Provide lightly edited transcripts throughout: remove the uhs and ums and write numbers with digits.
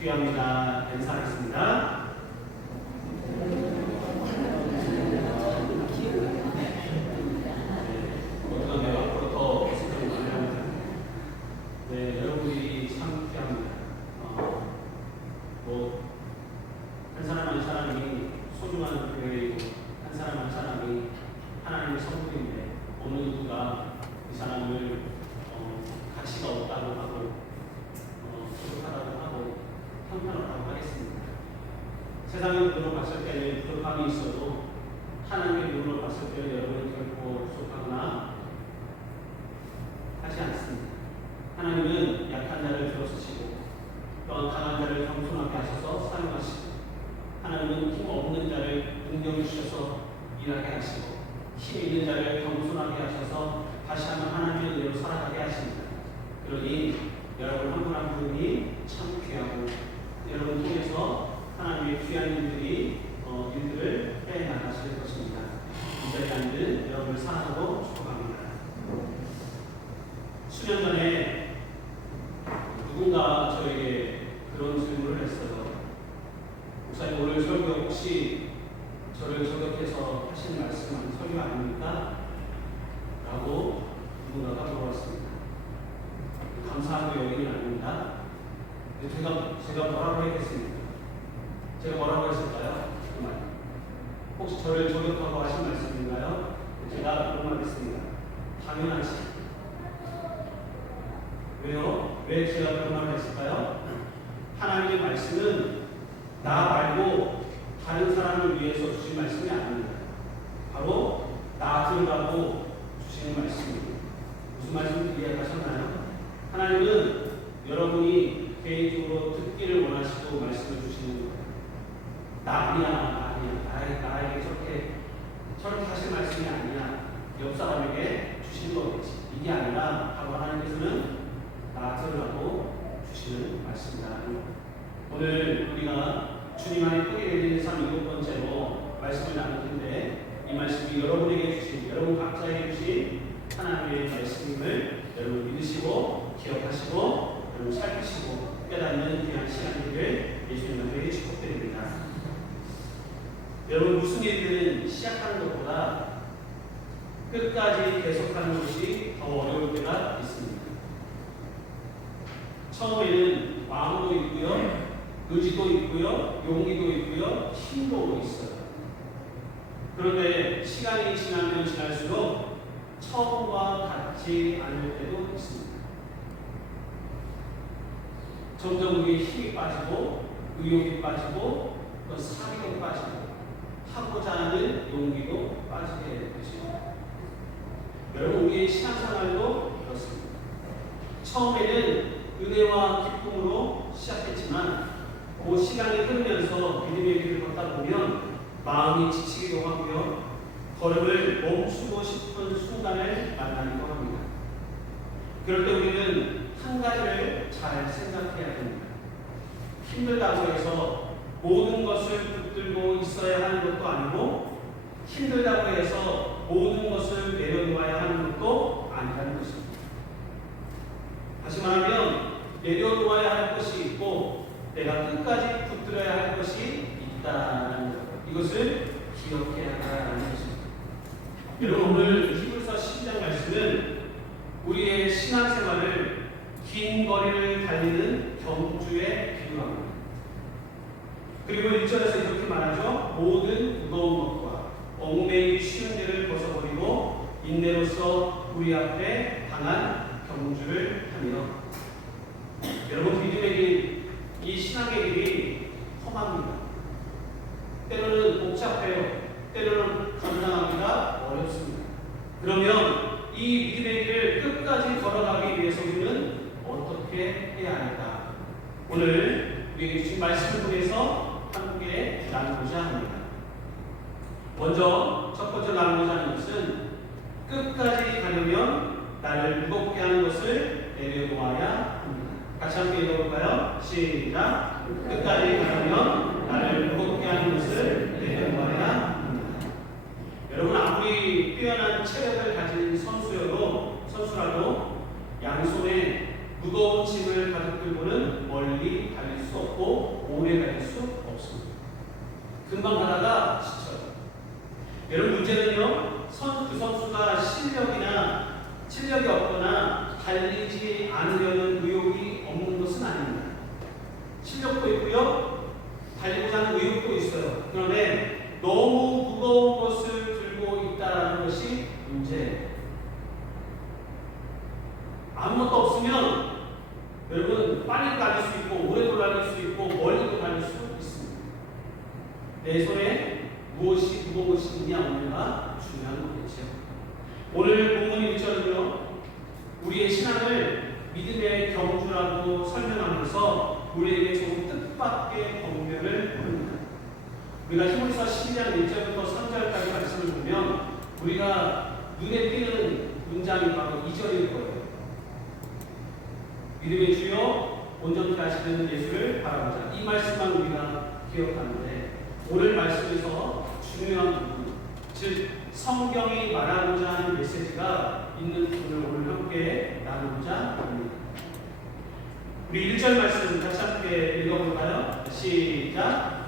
귀합니다. 인사하겠습니다. 어떤 내 앞으로 더 수고를 많이 합니다. 네, 여러분이 참 귀합니다. 한 사람 한 사람이 소중한 교회이고 한 사람 한 사람이 하나님의 성도인데 어느 누구가 이 사람을 가치가 없다고 하고 부족하다고 하고 형편없다고 하겠습니다. 세상의 눈으로 봤을 때는 부족함이 있어도 하나님의 눈으로 봤을 때는 여러분이 결코 부족하거나 하지 않습니다. 하나님은 약한 자를 들어서시고 또한 강한 자를 겸손하게 하셔서 사용하시고 하나님은 힘 없는 자를 능력을 주셔서 일하게 하시고 힘 있는 자를 겸손하게 하셔서 다시 한번 하나님의 은혜로 살아가게 하십니다. 그러니 여러분 한 분 한 분이 참 귀하고 여러분 통해서 하나님의 귀한 일들을 해나가실 것입니다. 이 자리에 앉은 여러분을 사랑하고 축복합니다. 수년 전에 누군가 저에게 그런 질문을 했어요. 목사님, 오늘 설교 혹시 저를 저격해서 하신 말씀은 설교 아닙니까? 라고 누군가가 물어봤습니다. 감사하고 여기는 아닙니다. 제가 뭐라고 했겠습니까? 제가 뭐라고 했을까요? 정말 혹시 저를 저격하고 하신 말씀인가요? 제가 그런 말 했습니다. 당연하지. 왜요? 왜 제가 그런 말을 했을까요? 하나님의 말씀은 나 말고 다른 사람을 위해서 주신 말씀이 아닙니다. 바로 나 들으라고 주시는 말씀입니다. 무슨 말씀인지 이해하셨나요? 하나님은 여러분이 개인적으로 듣기를 원하시고 말씀을 주시는 거예요. 나 아니야. 나에게 저렇게 하실 말씀이 아니야. 옆 사람에게 주시는 거겠지. 이게 아니라 바로 하나님께서는 나 들으라고 주시는 말씀이다. 오늘 우리가 주님 안에 크게 되는 삶 7번째로 말씀을 나눌 텐데 이 말씀이 여러분에게 주신, 여러분 각자에게 주신 하나님의 말씀임을 여러분 믿으시고 기억하시고 여러분 살피시고 깨닫는 귀한 시간이기를 예수님의 축복드립니다. 여러분 무슨 일이든 시작하는 것보다 끝까지 계속하는 것이 더 어려울 때가 있습니다. 처음에는 마음도 있고요, 의지도 있고요, 용기도 있고요, 힘도 있어요. 그런데 시간이 지나면 지날수록 처음과 같지 않을 때도 있습니다. 점점 우리의 힘이 빠지고 의욕이 빠지고 또 사기도 빠지고 하고자 하는 용기도 빠지게 되십니다. 여러분 우리의 신앙생활도 그렇습니다. 처음에는 은혜와 기쁨으로 시작했지만 그 시간이 흐르면서 믿음의 길을 걷다 보면 마음이 지치기도 하고요. 걸음을 멈추고 싶은 순간을 만나기도 합니다. 그럴 때 우리는 한 가지를 잘 생각해야 됩니다. 힘들다고 해서 모든 것을 붙들고 있어야 하는 것도 아니고 힘들다고 해서 모든 것을 내려놓아야 하는 것도 아니라는 것입니다. 다시 말하면 내려놓아야 할 것이 있고 내가 끝까지 붙들어야 할 것이 있다는 것, 이것을 기억해야 한다는 것입니다. 여러분 오늘 히브리서 12장 말씀은 우리의 신앙생활을 긴 거리를 달리는 경주에 비유합니다. 그리고 1절에서 이렇게 말하죠. 모든 무거운 것과 얽매이기 쉬운 일을 벗어버리고 인내로서 우리 앞에 강한 경주를 하며. 여러분 믿음의 길, 이 신앙의 길이 험합니다. 때로는 복잡해요. 때로는 감당하기가 어렵습니다. 그러면 이 믿음의 길을 끝까지 걸어가기 위해서 우리는 어떻게 해야 할까? 오늘 우리에게 주신 말씀을 통해서 함께 나누고자 합니다. 먼저 첫 번째 나누고자 하는 것은 끝까지 가려면 나를 무겁게 하는 것을 내려놓아야 합니다. 같이 함께 읽어볼까요? 시작! 끝까지 가려면 나를 무겁게 하는 것을 내려놓아야 합니다. 여러분 아무리 뛰어난 체력을 가진 선수라도 양손에 무거운 짐을 가득 들고는 멀리 달릴 수 없고 금방 가다가 지쳐요. 여러분 문제는요, 그 선수가 실력이 없거나 달리지 않으려는 의욕이 없는 것은 아닙니다. 실력도 있고요, 달리고자 하는 의욕도 있어요. 그런데 너무 무거운 것을 들고 있다는 것이 문제예요. 아무것도 없으면 여러분 빨리 달릴 수 있고 오래도 달릴 수 있고 멀리도 달릴 수 있습니다. 내 손에 무엇이 무거운 것이 있냐 없느냐가 중요한 거겠죠. 오늘 본문 1절은요, 우리의 신앙을 믿음의 경주라고 설명하면서 우리에게 조금 뜻밖의 권면을 합니다. 우리가 히브리서 12장 1절부터 3절까지 말씀을 보면 우리가 눈에 띄는 문장이 바로 2절일 거예요. 믿음의 주여 온전히 하시는 예수를 바라보자. 이 말씀만 우리가 기억하는데 오늘 말씀에서 중요한 부분, 즉 성경이 말하고자 하는 메시지가 있는 부분을 오늘 함께 나누고자 합니다. 우리 1절 말씀 같이 함께 읽어볼까요? 시작.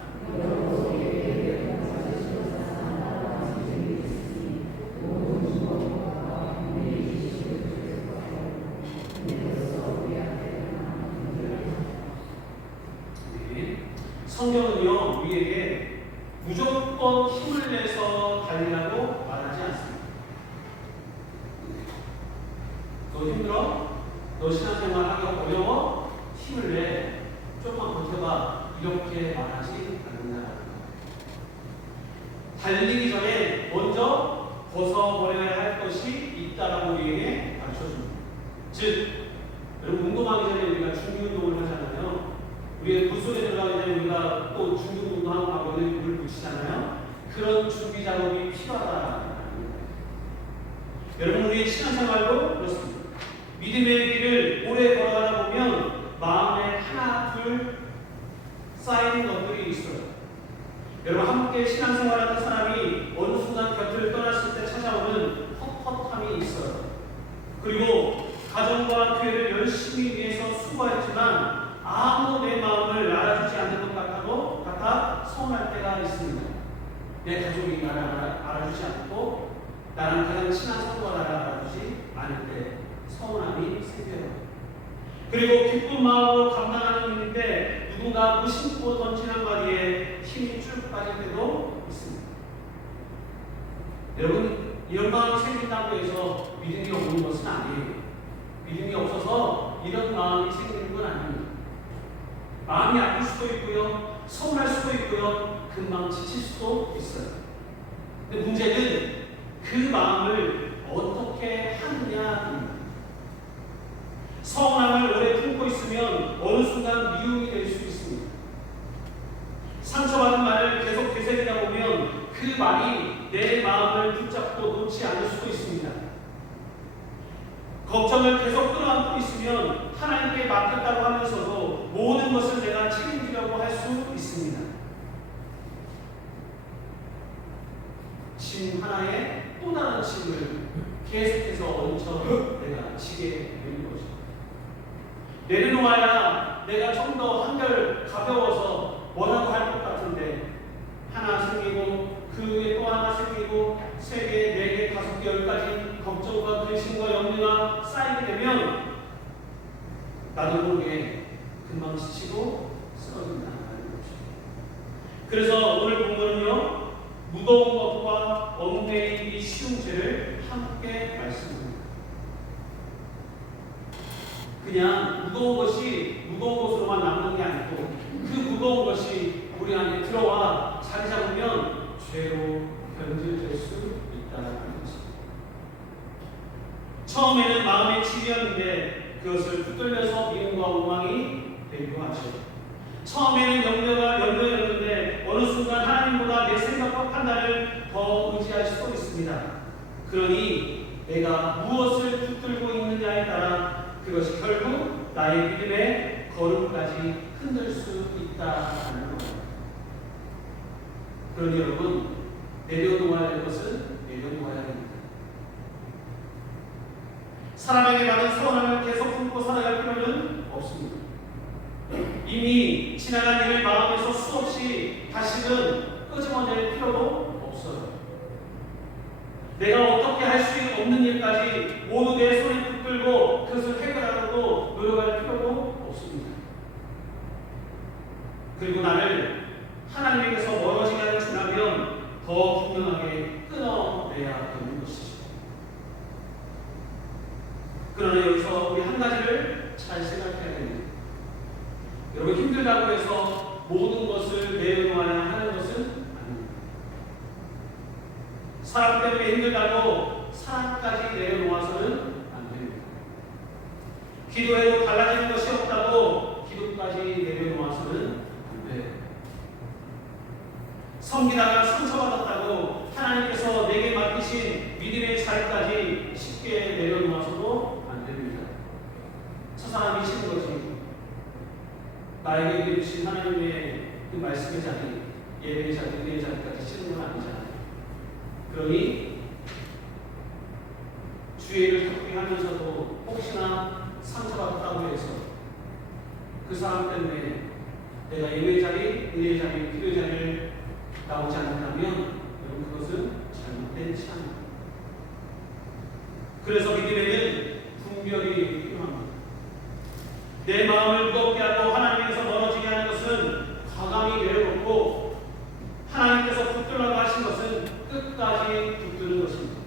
성경은요, 우리에게 무조건 힘을 내서 달리라고 말하지 않습니다. 너 힘들어? 너 신앙생활 하기 어려워? 힘을 내. 조금만 버텨봐. 이렇게 말하지 않는다. 달리기 전에 먼저 벗어버려야 할 것이 있다라고 우리에게 가르쳐줍니다. 즉, 여러분 운동하기 전에 우리가 준비운동을 하잖아요. 우리가 물속에 들어가기 전에 우리가 또 준비운동하고 하고 물을 붙이잖아요. 그런 준비 작업이 필요하다. 여러분 우리의 신앙생활도 그렇습니다. 믿음의 길을 오래 걸어가다 보면 마음에 하나 둘 쌓이는 것들이 있어요. 여러분 함께 신앙생활하는 사람이 어느 순간 곁을 떠났을 때 찾아오는 헛헛함이 있어요. 그리고 가정과 교회를 열심히 위해서 수고했지만 아무도 내 마음을 알아주지 않는 것 같아 서운할 때가 있습니다. 내 가족이 나를 알아주지 않고 나랑 가장 친한 성도가 나를 알아주지 않을 때 서운함이 생겨요. 그리고 기쁜 마음으로 감당하는 일인데 누군가 무심코 던진 한마디에 힘이 쭉 빠질 때도 있습니다. 여러분 이런 마음이 생긴다고 해서 믿음이 없는 것은 아니에요. 믿음이 없어서 이런 마음이 생기는 건 아닙니다. 마음이 아플 수도 있고요, 서운할 수도 있고요, 금방 지칠 수도 있어요. 근데 문제는 그 마음을 어떻게 하느냐입니다. 서운함을 오래 품고 있으면 어느 순간 미움이 될 수 있습니다. 상처받은 말을 계속 되새기다 보면 그 말이 내 마음을 붙잡고 놓지 않을 수도 있습니다. 걱정을 계속 끌어안고 있으면 하나님께 맡겼다고 하면서도 모든 것을 내가 책임지려고 할 수 있습니다. 짐 하나에 또 다른 짐을 계속해서 얹혀 내가 지게 되는 거죠. 내려놓아야 내가 좀 더 한결 가벼워서 뭐라고 할 것 같은데 하나 생기고 그 위에 또 하나 생기고 3개, 4개, 5개, 10가지 걱정과 근심과 염려가 쌓이게 되면 나도 모르게 금방 지치고 쓰러진다는 거죠. 그래서 오늘 본문은요, 무거운 것과 얽매이기 쉬운 죄를 함께 말씀합니다. 그냥 무거운 것이 무거운 것으로만 남는 게 아니고 그 무거운 것이 우리 안에 들어와 자리 잡으면 죄로 변질될 수 있다는 것입니다. 처음에는 마음의 짐이었는데 그것을 붙들면서 미움과 원망이 되기도 하죠. 처음에는 염려였는데 어느 순간 하나님보다 내 생각과 판단을 더 의지할 수도 있습니다. 그러니 내가 무엇을 붙들고 있느냐에 따라 그것이 결국 나의 믿음의 걸음까지 흔들 수 있다는 겁니다. 그러니 여러분, 내려놓아야 할 것은 내려놓아야 됩니다. 사람에게 받은 서운함을 계속 품고 살아갈 필요는 없습니다. 이미 지나간 일을 마음에서 수없이 다시는 끄집어낼 필요도 없어요. 내가 어떻게 할 수 없는 일까지 모두 내 손에 붙들고 그것을 해결하려고 노력할 필요도 없습니다. 그리고 나를 하나님에게서 멀어지게 하는 지나면 더 분명하게 끊어내야 되는 것이죠. 그러나 여기서 우리 한 가지를 잘 생각해야 됩니다. 여러분, 힘들다고 해서 모든 것을 내려놓아야 하는 것은 아닙니다. 사람 때문에 힘들다고 사람까지 내려놓아서는 안 됩니다. 기도해도 달라지는 것이 없다고 기도까지 내려놓아서는 안 돼요. 섬기다가 상처받았다고 하나님께서 내게 맡기신 믿음의 자리까지 쉽게 내려놓아서도 안 됩니다. 저 사람이 싫은 거지. 나에게 주신 하나님의 그 말씀의 자리, 예배의 자리, 은혜의 자리까지 싫은 건 아니잖아요. 그러니 주의를 덮게 하면서도 혹시나 상처받았다고 해서 그 사람 때문에 내가 예배의 자리, 은혜의 자리, 기도의 자리를 나오지 않는다면 여러분, 그것은 잘못된 치안입니다. 그래서 믿음에는 분별이 필요합니다. 내 마음을 무겁게 하고 하나님께서 멀어지게 하는 것은 과감히 내려놓고 하나님께서 붙들라고 하신 것은 끝까지 붙드는 것입니다.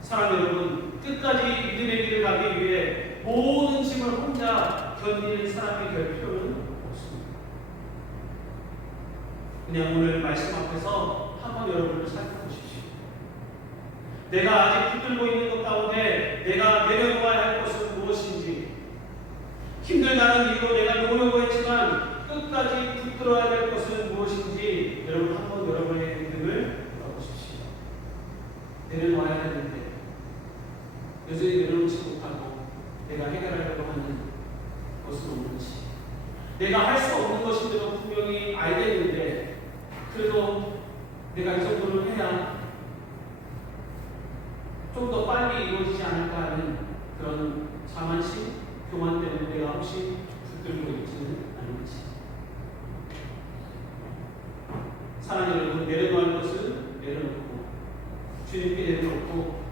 사랑하는 여러분, 끝까지 믿음의 길을 가기 위해 모든 짐을 혼자 견디는 사람이 될 필요는 없습니다. 그냥 오늘 말씀 앞에서 한번 여러분을 살펴보십시오. 내가 아직 붙들고 있는 것 가운데 내가 내려놓아야 할 것은 무엇인지, 힘들다는 이유로 내가 노력을 했지만 끝까지 붙들어야 될 것은 무엇인지 여러분 한번 여러분의 믿음을 돌아보십시오. 내려놓아야 되는데 여전히 내려놓지 못하고 내가 해결하려고 하는 것은 없는지, 내가 할 수 없는 것인데도 분명히 알겠는데 그래도 내가 이 정도를 해야 좀 더 빨리 이루어지지 않을까 하는 그런 자만심, 교만 때문에 내가 혹시 붙들고 있지는 않은지. 사랑하는 여러분, 내려놓을 것은 내려놓고 주님께 내려놓고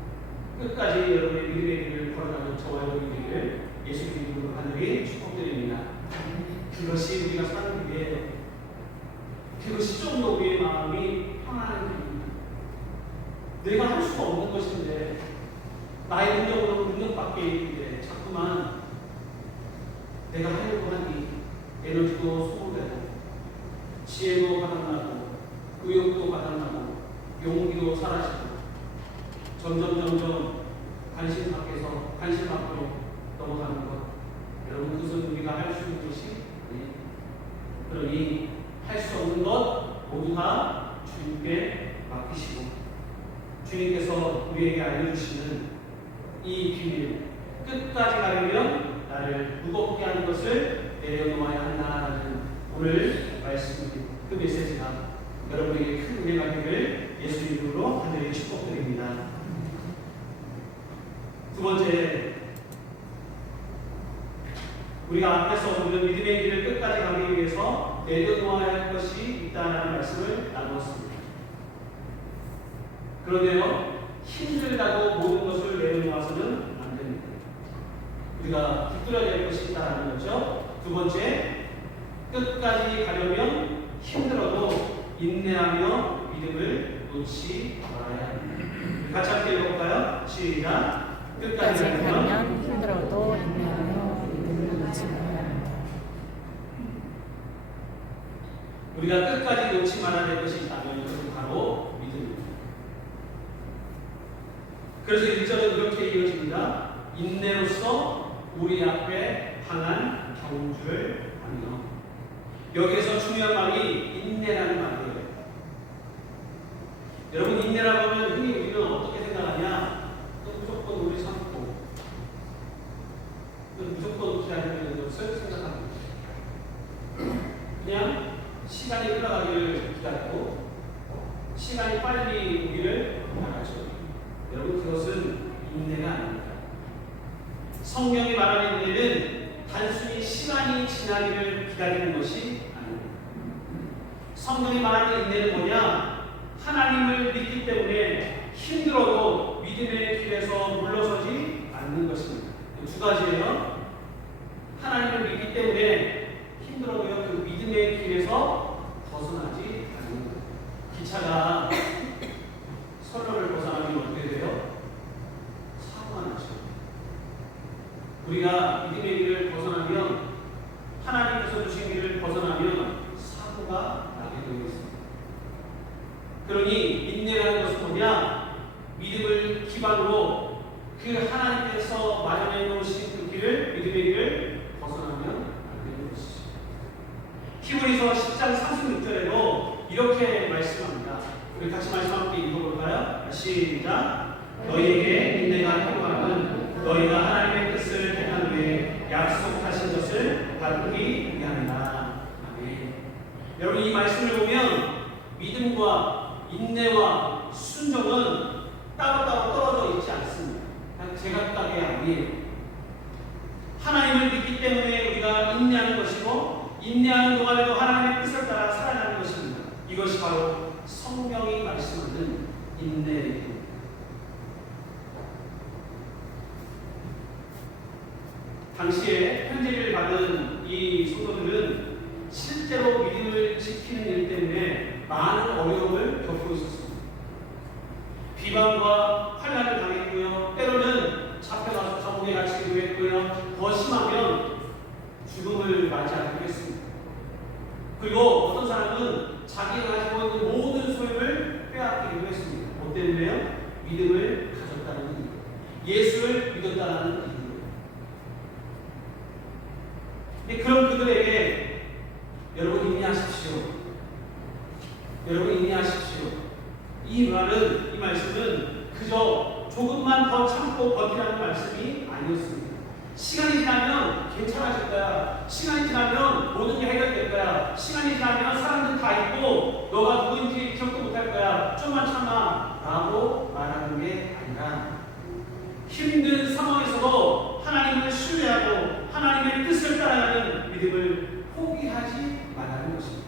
끝까지 여러분의 믿음의 길을 걸어가는 저와 여러분에게 예수 그리스도로 하늘이 축복드립니다. 그것이 우리가 사는 길이에요. 그것이 좀 더 우리의 마음이 평안한 길입니다. 내가 할 수가 없는 것인데, 나의 능력으로 능력 밖에 있는데 자꾸만 내가 하려고 하니 에너지도 소모되고 지혜도 바닥나고 의욕도 바닥나고 용기도 사라지고 점점 관심 밖으로 넘어가는 것, 여러분, 그것은 우리가 할 수 있는 것이 아니에요. 그러니 할 수 없는 것 모두 다 주님께 맡기시고 주님께서 우리에게 알려주시는 이 비밀, 끝까지 가려면 나를 무겁게 하는 것을 내려놓아야 한다는 오늘 말씀, 그 메시지가 여러분에게 큰 은혜가 되기를 예수 이름으로 하늘에 축복드립니다. 두 번째, 우리가 앞에서 보는 믿음의 길을 끝까지 가기 위해서 내려놓아야 할 것이 있다는 말씀을 나누었습니다. 그런데요, 힘들다고 모든 것을 내려놓아서는 안 됩니다. 우리가 붙들어야 될 것이 있다는 거죠. 두 번째, 끝까지 가려면 힘들어도 인내하며 믿음을 놓지 말아야 합니다. 같이 함께 읽어볼까요? 시작. 끝까지 가려면 힘들어도 인내하며 믿음을 놓지 말아야 합니다. 우리가 끝까지 놓지 말아야 될 것이 있다면 그것은 바로 믿음입니다. 그래서 1절은 이렇게 이어집니다. 인내로서 우리 앞에 항한 경주를 하며. 여기에서 중요한 말이 인내라는 말이에요. 여러분, 인내라고 하면 흔히 우리는 어떻게 생각하냐? 무조건 우리 참고 무조건 기다리는 것을 생각합니다. 그냥 시간이 흘러가기를 기다리고 시간이 빨리 오기를 바라죠. 여러분, 그것은 인내가 아닙니다. 성경이 말하는 인내는 단순히 시간이 지나기를 기다리는 것이 아닙니다. 성경이 말하는 인내는 뭐냐? 하나님을 믿기 때문에 힘들어도 믿음의 길에서 물러서지 않는 것입니다. 두 가지예요. 하나님을 믿기 때문에 힘들어도요, 그 믿음의 길에서 벗어나지 않는 것. 기차가 선로를 벗어나면 어떻게 돼요? 사고가 나죠. 우리가 믿음의 길을 벗어나면, 하나님께서 주신 길을 벗어나면 사고가 나게 되어 있습니다. 그러니 인내라는 것은 뭐냐? 믿음을 기반으로 그 하나님께서 마련해 놓으신 그 길을, 믿음의 길을 벗어나면 안 되는 것이죠. 히브리서 10장 36절에도 이렇게 말씀합니다. 우리 같이 말씀 함께 읽어볼까요? 시작. 너희에게 인내가 필요함은 너희가 하나님의 뜻을 택한 후에 약속하신 것을 받기 위함이다. 아멘. 여러분, 이 말씀을 보면 믿음과 인내와 순종은 따로따로 떨어져 있지 않습니다. 제각각의 아니에요. 하나님을 믿기 때문에 우리가 인내하는 것이고, 인내하는 동안에도 하나님의 뜻을 따라 살아가는 것입니다. 이것이 바로 성경이 말씀하는 인내입니다. 당시에 편지를 받은 이 성도들은 실제로 믿음을 지키는 일 때문에 많은 어려움을 겪고 있었습니다. 비방과 환난을 당했고요. 때로는 잡혀가서 감옥에 갇히기도 했고요. 더 심하면 죽음을 맞이하기도 했습니다. 그리고 어떤 사람은 자기가 가지고 있는 모든 소유를 빼앗기기도 했습니다. 뭐 때문에요? 믿음을 가졌다는 이유, 예수를 믿었다는 이유. 근데 그런 그들에게 여러분 인내하십시오. 여러분 인내하십시오. 이 말씀은 그저 조금만 더 참고 버티라는 말씀이 아니었습니다. 시간이 지나면 괜찮아질 거야. 시간이 지나면 모든 게 해결될 거야. 시간이 지나면 사람들 다 있고 너가 누구인지 기억도 못할 거야. 좀만 참아 라고 말하는 게 아니라, 힘든 상황에서도 하나님을 신뢰하고 하나님의 뜻을 따라가는 믿음을 포기하지 말라는 것입니다.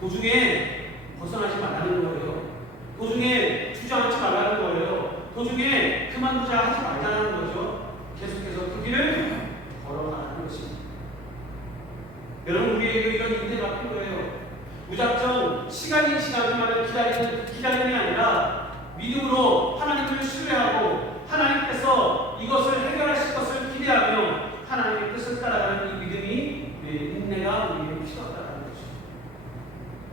도중에 벗어나지 말라는 거예요. 도중에 주저앉지 말라는 거예요. 도중에 그만두자 하지 말자는 거죠. 계속해서 그 길을 걸어가는 것입니다. 여러분, 우리에게 이런 인내가 필요해요. 무작정 시간이 지나기만을 기다림이 아니라 믿음으로 하나님을 신뢰하고 하나님께서 이것을 해결하실 것을 기대하며 하나님의 뜻을 따라가는 이 믿음이, 인내가 우리에게 필요하다는 거죠.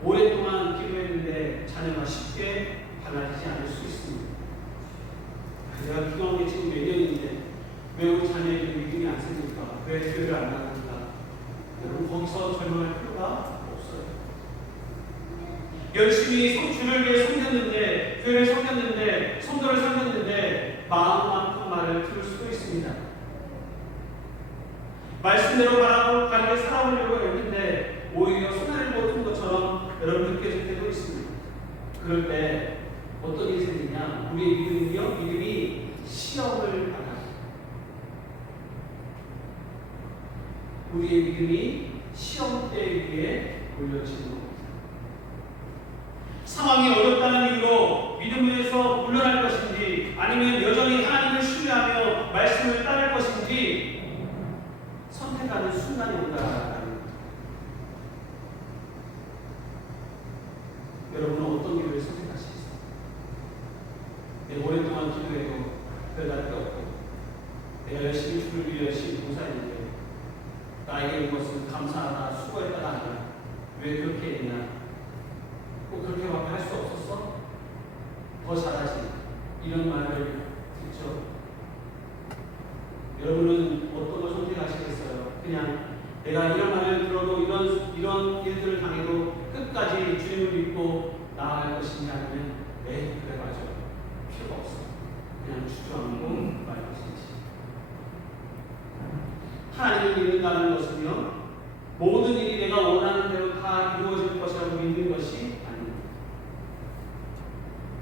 오랫동안 기도했는데 자녀가 쉽게 달라지지 않을 수 있습니다. 내가 기도한 게 지금 몇 년인데 왜 우리 자녀에게 믿음이 안 생길까? 왜 교회를 안 나가는가? 여러분, 거기서 절망할 필요가 없어요. 열심히 주를 위해 섬겼는데, 교회를 섬겼는데, 성도를 섬겼는데 마음 아픈 말을 들을 수도 있습니다. 말씀대로 바라고 가게 살아오려고 했는데 오히려 손해를 보는 것처럼 여러분 느껴질 때도 있습니다. 그럴 때 어떤 일이 생기냐? 우리의 믿음이 시험을 받아요. 우리의 믿음이 시험대 위에 올려지는 겁니다. 상황이 어렵다는 이유로 믿음에서 물러날 것인지, 아니면 여전히 하나님을 신뢰하며 말씀을 따를 것인지 선택하는 순간이 온다라는 겁니다. 여러분은 어떤 길을 선택하시겠어요? 내가 오랫동안 기도해도 별다른 게 없고, 내가 열심히 주를 위해 열심히 봉사했는데 나에게 온 것은 감사하다, 수고했다가 아니라 왜 그렇게 했냐? 꼭 그렇게밖에 할 수 없었어? 더 잘하지? 이런 말을 듣죠. 여러분은 어떤 걸 선택하시겠어요? 그냥 내가 이런 말을 들어도 이런 일들을 당해도 끝까지 주님을 믿고 나아갈 것이냐, 아니면 네, 그래 맞아, 필요가 없어, 그냥 주저앉고 말 것인지. 하나님을 믿는다는 것은요, 모든 일이 내가 원하는 대로 다 이루어질 것이라고 믿는 것이 아닙니다.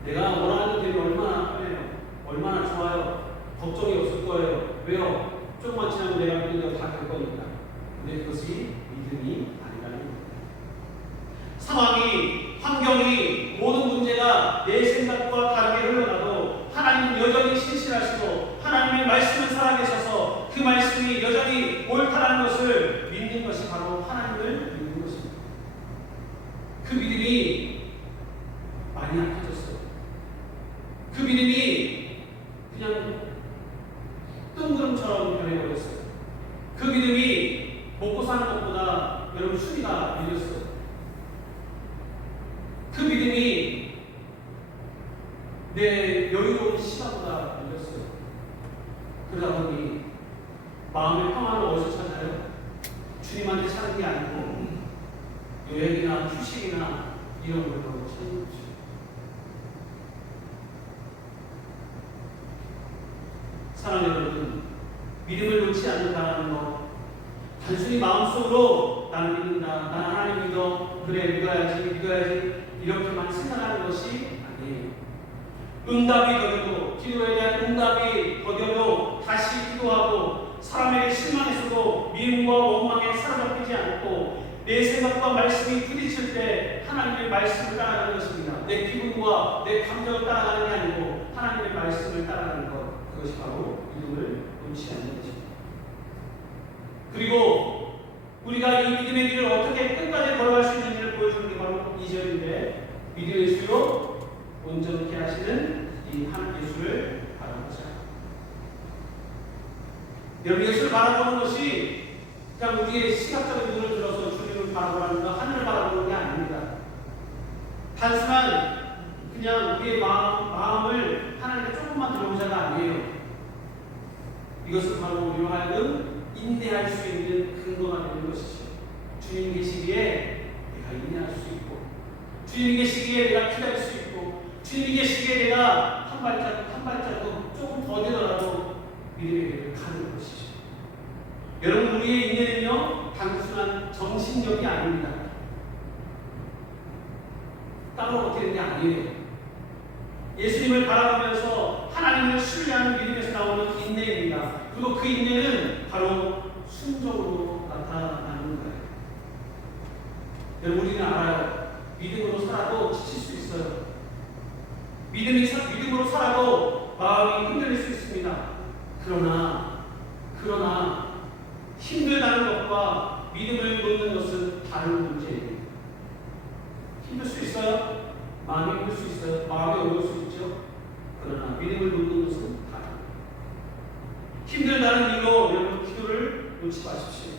내가 원하는 대로 얼마나 편해요, 얼마나 좋아요, 걱정이 없을 거예요. 왜요? 조금만 지나면 내가 믿는 대로 다 될 거니까. 근데 그것이 믿음이 아니라는 겁니다. 상황이, 환경이, 모든 문제가 내 생각과 다르게 흘러가도 하나님은 여전히 신실하시고 하나님의 말씀은 살아계셔서 그 말씀이 여전히 옳다라는 것을 믿는 것이 바로 하나님을 믿는 것입니다. 그 믿음이 많이 약해졌어요. 그 믿음이 그냥 뜬구름처럼 변해버렸어요. 그 믿음이 먹고 사는 것보다 여러분 순위가 밀렸어요. 그 믿음이 내 여유로운 시간보다 밀렸어요. 그러다 보니 마음의 평안을 어디서 찾아요? 주님한테 찾는 게 아니고 여행이나 휴식이나 이런 걸로 찾는 거죠. 사랑하는 여러분, 믿음을 놓지 않는다는 것, 단순히 마음속으로 나는 믿는다, 나는 하나님 믿어, 그래 믿어야지 이렇게만 생각하는 것이 아니에요. 응답이 더뎌도, 기도에 대한 응답이 더뎌도 다시 기도하고 사람에게 실망했어도 미움과 원망에 사로잡히지 않고 내 생각과 말씀이 부딪힐 때 하나님의 말씀을 따라가는 것입니다. 내 기분과 내 감정을 따라가는 게 아니고 하나님의 말씀을 따라가는 것, 그것이 바로 믿음을 놓지 않는 것입니다. 그리고 우리가 이 믿음의 길을 어떻게 끝까지 걸어갈 수 있는지를 보여주는 게 바로 2절인데, 믿음의 수로 온전케 하시는 이 하나님 예수를 바라보자. 여러분, 예수를 바라보는 것이 그냥 우리의 시각적인 눈을 들어서 주님을 바라보는 것, 하늘을 바라보는 게 아닙니다. 단순한 그냥 우리의 마음을 하나님께 조금만 들어보자가 아니에요. 이것은 바로 우리로 하여금 인내할 수 있는 근거가 되는 것이죠. 주님 계시기에 내가 인내할 수 있고, 주님 계시기에 내가 기다릴 수 있고, 주님 계시기에 내가 한 발자국 조금 더디더라도 믿음의 길을 가는 것이죠. 여러분, 우리의 인내는요 단순한 정신력이 아닙니다. 따로 버티는 게 아니에요. 예수님을 바라보면서 하나님을 신뢰하는 믿음에서 나오는 인내입니다. 그리고 그 인내는 바로 순종으로 나타나는 거예요. 여러분, 우리는 알아요. 믿음으로 살아도 지칠 수 있어요. 믿음으로 살아도 마음이 흔들릴 수 있습니다. 그러나 힘들다는 것과 믿음을 놓는 것은 다른 문제예요. 힘들 수 있어요. 마음이 힘들 수 있어요. 마음이 어려울 수 있죠. 그러나 믿음을 놓는 것은 다릅니다. 힘들다는 이유로 여러분 기도를 놓지 마십시오.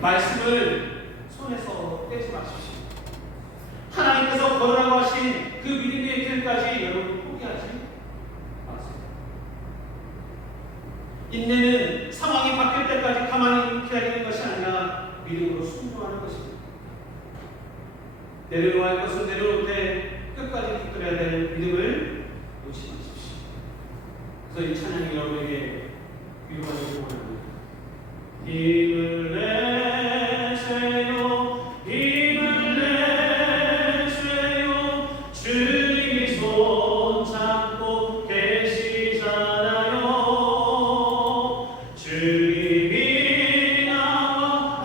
말씀을 손에서 떼지 마십시오. 하나님께서 걸으라고 하신 그 믿음의 길까지 여러분 포기하지 마세요. 인내는 상황이 바뀔 때까지 가만히 기다리는 것이 아니라 믿음으로 순종하는 것입니다. 내려놓아야 할 것은 내려놓되 끝까지 붙들어야 될 믿음을 놓지 마십시오. 그래서 이 찬양이 여러분에게 위로가 되길 원합니다. 힘을 내세요, 힘을 내세요. 주님이 손잡고 계시잖아요. 주님이 나와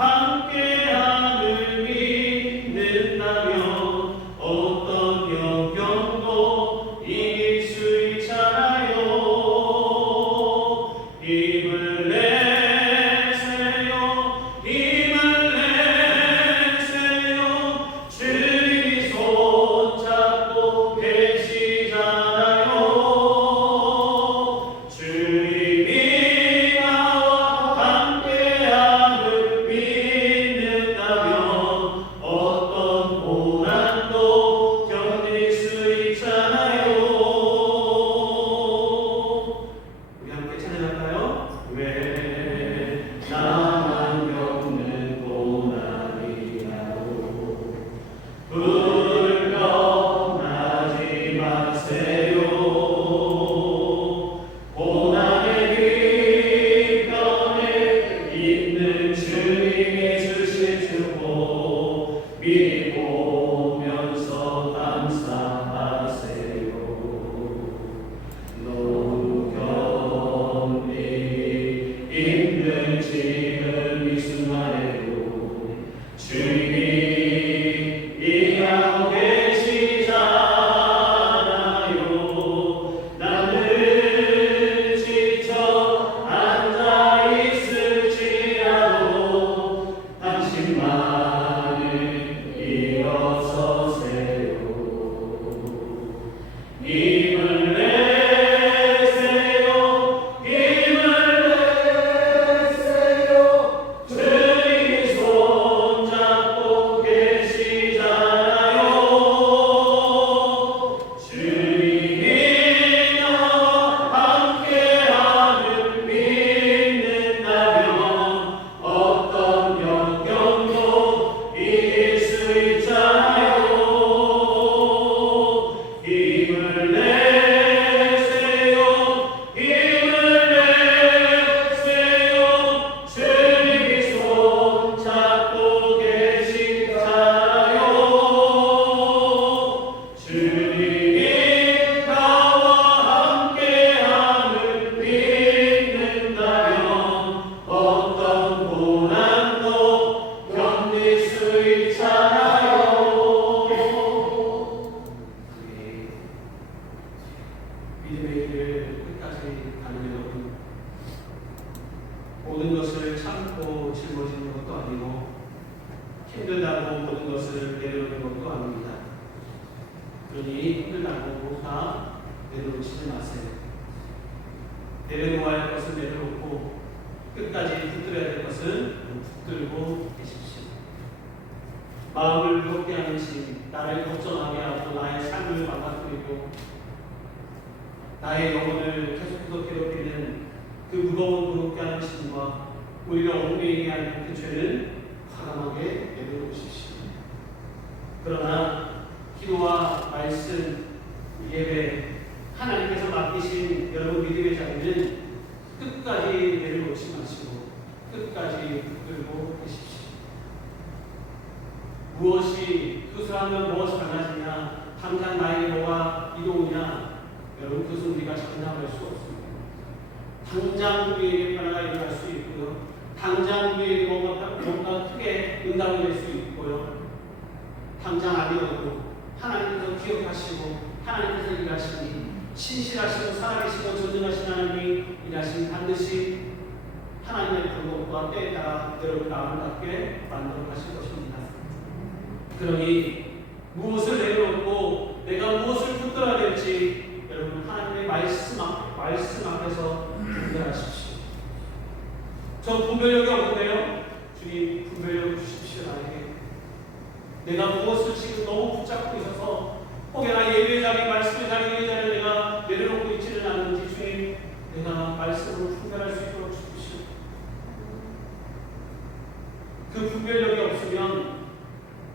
함께함을 믿는다면 어떤 역경도 이길 수 있잖아요. 힘을 내세요, 나를 걱정하게 하고 나의 삶을 망가뜨리고 나의 영혼을 계속해서 괴롭히는 그 무거운 무겁게 하는 신과 오히려 얽매이게 하는 그 죄는 과감하게 내려놓으십시오. 그러나 기도와 말씀, 예배, 하나님께서 맡기신 여러분 믿음의 자리는 끝까지 내려놓지 마시고 끝까지 붙들고 계십시오. 무엇이 그것을 하면 무엇이 달라지냐, 당장 나에게 뭐가 이동이냐, 여러분 그것은 우리가 장담할 수 없습니다. 당장 우리에게 변화가 일어날 수 있고요, 당장 우리에게 뭔가 크게 응답을 낼 수 있고요, 당장 아니어도 하나님께서 기억하시고 하나님께서 일하시니 신실하시고 살아계시고 전능하신 하나님이 일하시니 반드시 하나님의 방법과 때에 따라 여러분 아름답게 만들어 가실 것입니다. 그러니 무엇을 내려놓고 내가 무엇을 붙들어야 될지 여러분 하나님의 말씀 앞에서 분별하십시오. 저 분별력이 없는데요, 주님 분별력 주십시오. 나에게 내가 무엇을 지금 너무 붙잡고 있어서 혹여나 예배 자리, 말씀의 자리, 자리를 내가 내려놓고 있지는 않는지 주님 내가 말씀으로 분별할 수 있도록 주십시오. 그 분별력이 없으면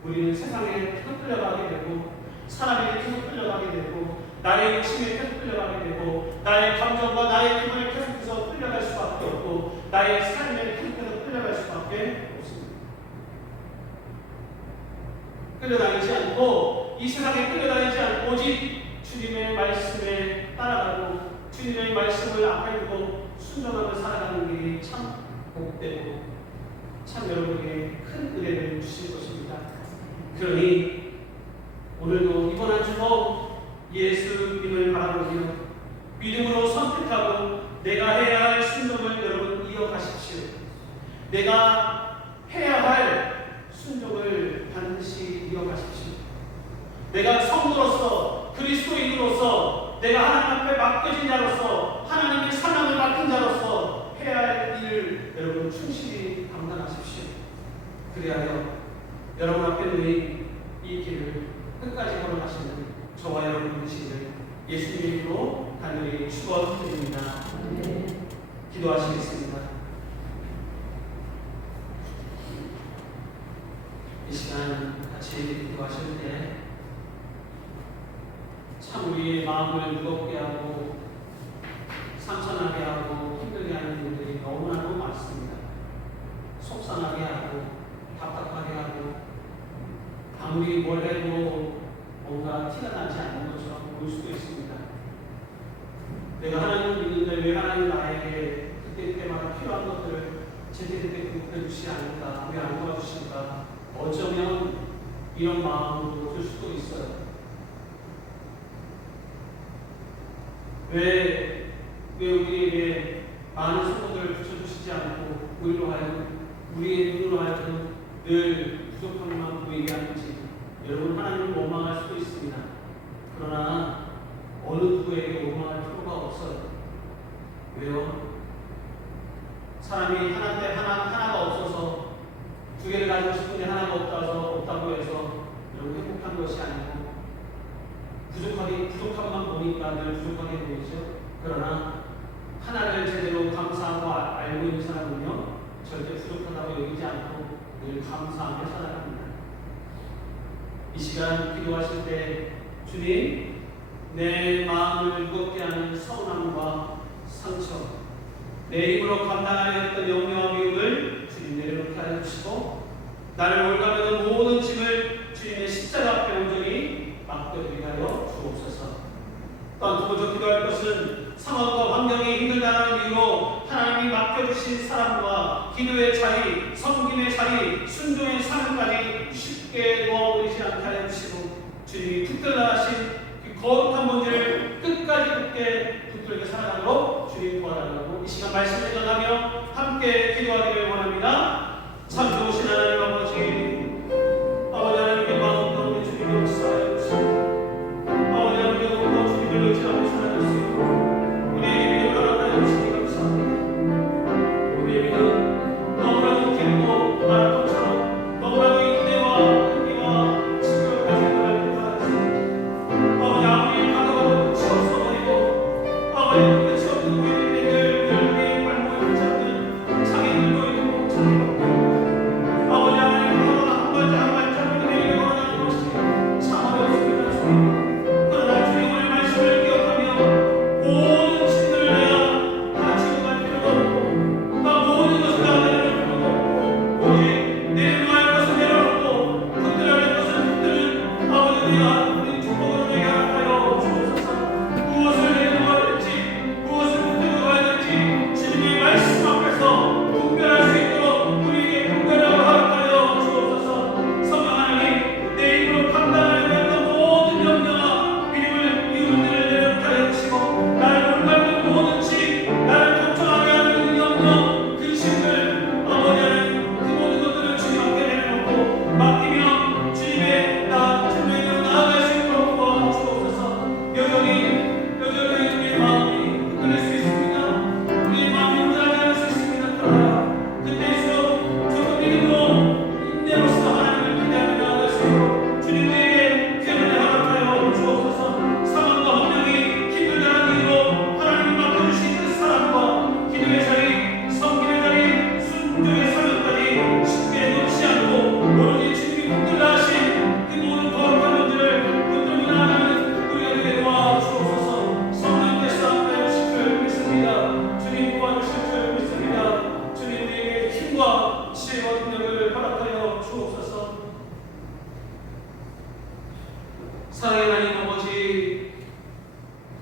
우리는 세상에 계속 끌려가게 되고 사람에게 계속 끌려가게 되고 나의 욕심에 계속 끌려가게 되고 나의 감정과 나의 기분에 계속해서 끌려갈 수밖에 없고 나의 삶에 계속해서 끌려갈 수밖에 없습니다. 끌려다니지 않고 이 세상에 끌려다니지 않고 오직 주님의 말씀에 따라가고 주님의 말씀을 앞에 두고 순종하며 살아가는 길이 참 복되고 참 여러분에게 큰 은혜를 주실 것입니다. 그러니 오늘도 이번 한 주도 예수님을 바라보며 믿음으로 선택하고 내가 해야 할 순종을 여러분 이어가십시오. 내가 해야 할 순종을 반드시 이어가십시오. 내가 성도로서 그리스도인으로서 내가 하나님 앞에 맡겨진 자로서 하나님의 사랑을 맡은 자로서 해야 할 일을 여러분 충실히 감당하십시오. 그리하여 여러분 앞에 놓인 이 길을 끝까지 걸어가시는 저와 여러분 되시기를 예수님의 이름으로 간절히 축원드립니다. 기도하시겠습니다. 이 시간 같이 기도하실 때 참 우리의 마음을 무겁게 하고 상처나게 하고 힘들게 하는 분들이 너무나도 많습니다. 속상하게 하고 답답하게 하고 아무리 뭘 해도 뭔가 티가 나지 않는 것처럼 보일 수도 있습니다. 내가 하나님을 믿는데 왜 하나님 나에게 그때마다 필요한 것들을 제때제때 공급해 주시지 않을까, 왜 안 도와주실까, 어쩌면 이런 마음으로 들 수도 있어요. 왜 우리에게 많은 수고들을 붙여주시지 않고 우리의 눈으로 하여금 늘 부족함만 보이게 하는지 여러분 하나님을 원망할 수도 있습니다. 그러나 어느 누구에게 원망할 필요가 없어요. 왜요? 사람이 하나가 없어서 두 개를 가지고 싶은데 하나가 없다고 해서 여러분 행복한 것이 아니고 부족함만 보니까 늘 부족하게 보이죠. 그러나 하나를 제대로 감사하고 알고 있는 사람은요 절대 부족하다고 여기지 않고 늘 감사하며 살아갑니다. 이 시간 기도하실 때 주님 내 마음을 무겁게 하는 서운함과 상처, 내 힘으로 감당하려 했던 염려와 미움을 주님 내려놓게 하여 주시고 나를 올가매는 모든 짐을 주님의 십자가 앞에 온전히 맡겨드리게 하여 주옵소서. 또한 두 번째 기도할 것은 상황과 환경이 힘들다는 이유로 하나님이 맡겨주신 사람과 기도의 자리, 섬김의 자리, 순종의 삶까지 쉽게 놓아버리지 않게 하여 주시고 주님이 붙들라 하신 그 거룩한 본질을 끝까지 굳게 붙들게 살아가도록 주님 도와달라고 이 시간 말씀을 전하며 함께 기도하기를 원합니다. 참 좋으신 하나님 아버지 하나님의 마음 가운데 주님의 역사하여 주시고 아버지 하나님의 너무나 주님을 의지하며 살아갈 수 있고 우리에게 믿음을 허락하여 주시니 감사합니다. 우리의 믿음 너무나도 길고 마라톤처럼 너무나도 인내와 끈기와 지켜까지 나갈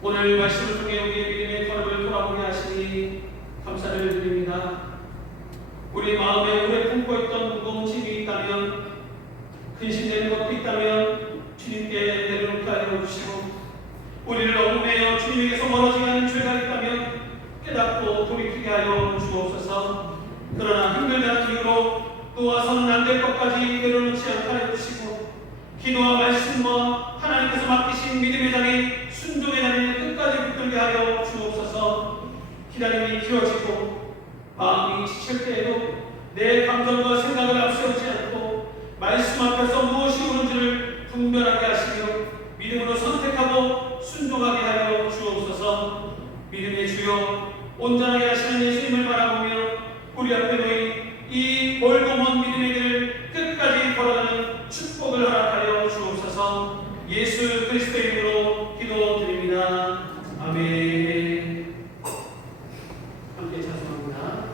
오늘 말씀을 통해 우리의 믿음의 걸음을 돌아보게 하시니 감사를 드립니다. 우리 마음에 오래 품고 있던 무거운 짐이 있다면, 근심되는 것도 있다면 주님께 내려놓게 하여 주시고, 우리를 얽매여 주님에게서 멀어지게 하는 죄가 있다면 깨닫고 돌이키게 하여 주옵소서. 그러나 힘들다는 이유로 또 와서는 안 될 것까지 내려놓지 않게 하여 주시고, 기도와 말씀과 하나님께서 맡기신 믿음의 자리, 순종의 자리를 끝까지 붙들게 하여 주옵소서. 기다림이 길어지고 마음이 지칠 때에도 내 감정과 생각을 앞세우지 않고 말씀 앞에서 무엇이 옳은지를 분별하게 하시며 믿음으로 선택하고 순종하게 하여 주옵소서. 믿음의 주여, 온전하게 하시는 예수님을 바라보며 우리 앞에 놓인 이 멀고 먼 믿음의 길을 끝까지 걸어가는 축복을 허락하여 주옵소서. 예수 그리스도의 이름으로 기도드립니다. 아멘. 함께 찬송합니다.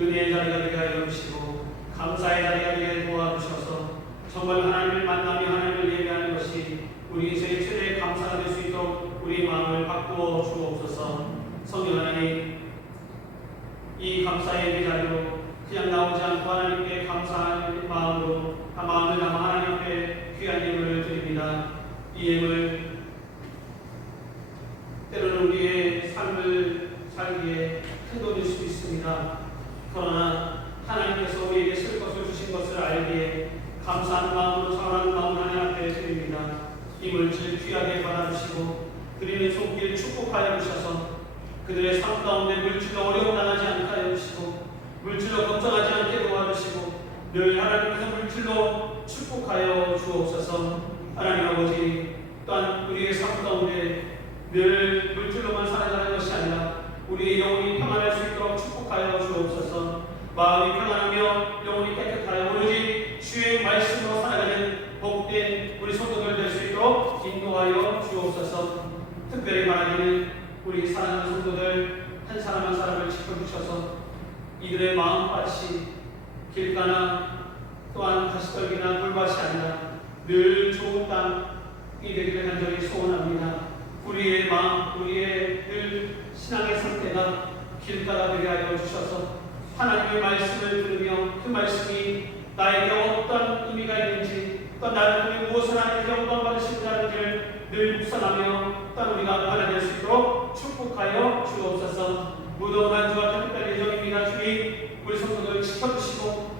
은혜의 자리가 되게 하여 주시고 감사의 자리가 되게 도와주셔서 정말 하나님을 만나며 하나님을 예배하는 것이 우리 인생의 최대의 감사가 될 수 있도록 우리 마음을 바꾸어 주옵소서. 성령 하나님, 이 감사의 예배 자리로 그냥 나오지 않고 하나님께 감사하는 마음으로 마음을 담아 하나님 앞에 귀한 예물을 드립니다. 이 예물 때로는 우리의 삶을 살기에 큰 도움이 될 수 있습니다. 그러나 하나님께서 우리에게 쓸 것을 주신 것을 알기에 감사하는 마음으로 자원하는 마음을 하나님 앞에 드립니다. 이 물질 귀하게 받아주시고 드리는 손길 축복하여 주셔서 그들의 삶 가운데 물질로 어려움 당하지 않게 하여 주시고 물질로 걱정하지 않게 도와주시고 늘 하나님께서 물질로 축복하여 주옵소서. 하나님 아버지, 또한 우리의 삶 가운데 늘 물질로만 살아가는 것이 아니라 우리의 영혼이 평안할 수 있도록 축복하여 주옵소서. 마음이 평안하며 영혼이 깨끗하여 오로지 주의 말씀으로 살아가는 복된 우리 성도들 될 수 있도록 인도하여 주옵소서. 특별히 바라기는 우리 사랑하는 성도들 한 사람 한 사람을 지켜주셔서 이들의 마음밭이 길가나 또한 가시떨기나 물밭이 아니라 늘 좋은 땅이 되기를 간절히 소원합니다. 우리의 마음, 우리의 늘 신앙의 상태가 길가가 되게 하여 주셔서 하나님의 말씀을 들으며 그 말씀이 나에게 어떤 의미가 있는지 또 나를 통해 무엇을 하나님께 영광 받으신다는지를 늘 묵상하며 또 우리가 받아낼 수 있도록 축복하여 주옵소서. 무더운 한 주와 따뜻한 예정입니다. 주님, 우리 성도들 지켜주시고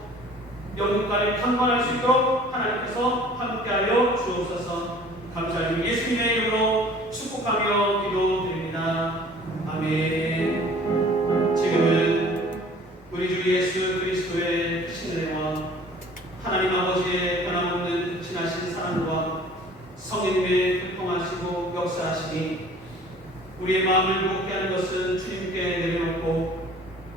영국까지 탐관할 수 있도록 하나님께서 함께하여 주옵소서. 감사드리며 예수님의 이름으로 축복하며 기도드립니다. 아멘. 지금은 우리 주 예수 그리스도의 신뢰와 하나님 아버지의 변함없는 지나신 사랑과 성령님의 교통하시고 역사하시니 우리의 마음을 무겁게 하는 것은 주님께 내려놓고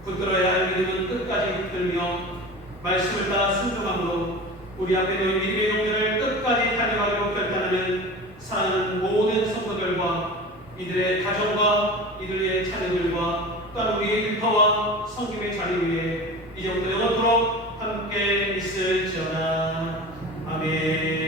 붙들어야 할 믿음은 끝까지 붙들며 말씀을 다 순종함으로 우리 앞에 놓인 믿음의 용기를 끝까지 달려가기로 결단하는 사랑하는 모든 성도들과 이들의 가정과 이들의 자녀들과 또한 우리의 일터와 성김의 자리 위에 이제부터 영원토록 함께 있을지어다. 아멘.